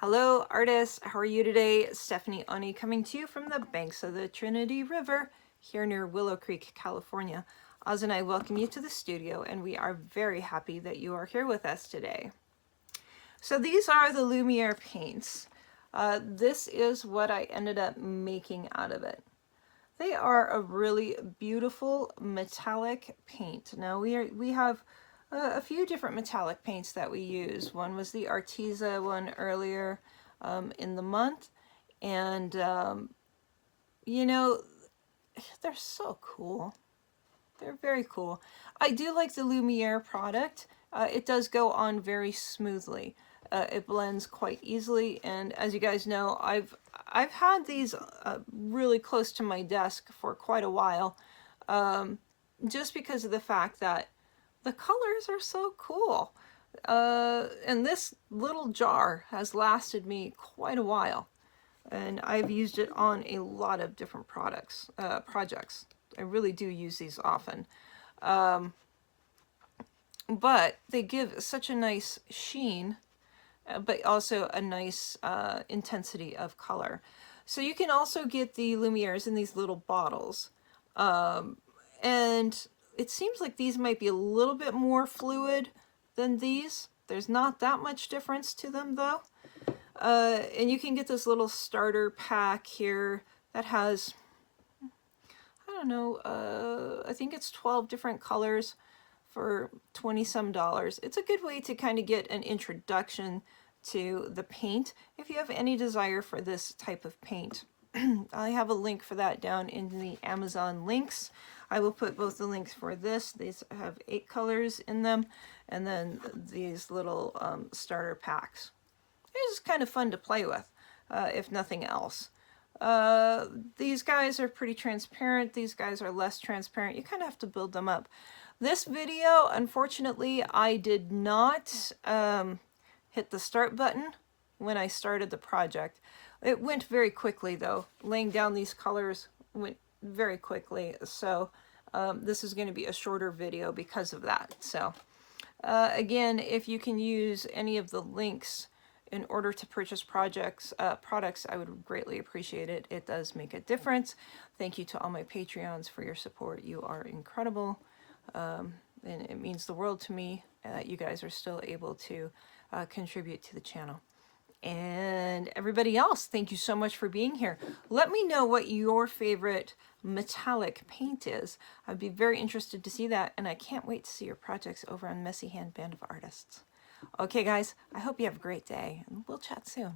Hello artists, how are you today? Stephanie Aune coming to you from the banks of the Trinity River here near Willow Creek, California. Oz and I welcome you to the studio and we are very happy that you are here with us today. So these are the Lumiere paints. This is what I ended up making out of it. They are a really beautiful metallic paint. Now we have a few different metallic paints that we use. One was the Arteza one earlier in the month, and you know, they're so cool. They're very cool. I do like the Lumiere product. It does go on very smoothly. It blends quite easily, and as you guys know, I've had these really close to my desk for quite a while, just because of the fact that the colors are so cool. And this little jar has lasted me quite a while, and I've used it on a lot of different projects. I really do use these often. But they give such a nice sheen, but also a nice intensity of color. So you can also get the Lumieres in these little bottles. And it seems like these might be a little bit more fluid than these. There's not that much difference to them though. And you can get this little starter pack here that has, I don't know, I think it's 12 different colors for 20 some dollars. It's a good way to kind of get an introduction to the paint if you have any desire for this type of paint. I have a link for that down in the Amazon links. I will put both the links for this. These have 8 colors in them, and then these little starter packs. It's kind of fun to play with, if nothing else. These guys are pretty transparent. These guys are less transparent. You kind of have to build them up. This video, unfortunately, I did not hit the start button when I started the project. It went very quickly though. Laying down these colors went very quickly, so this is going to be a shorter video because of that. So again, if you can use any of the links in order to purchase products, I would greatly appreciate it. It does make a difference. Thank you to all my Patreons for your support. You are incredible, and it means the world to me that you guys are still able to contribute to the channel. And everybody else, thank you so much for being here. Let me know what your favorite metallic paint is. I'd be very interested to see that, and I can't wait to see your projects over on Messy Hand Band of Artists. Okay guys, I hope you have a great day, and we'll chat soon.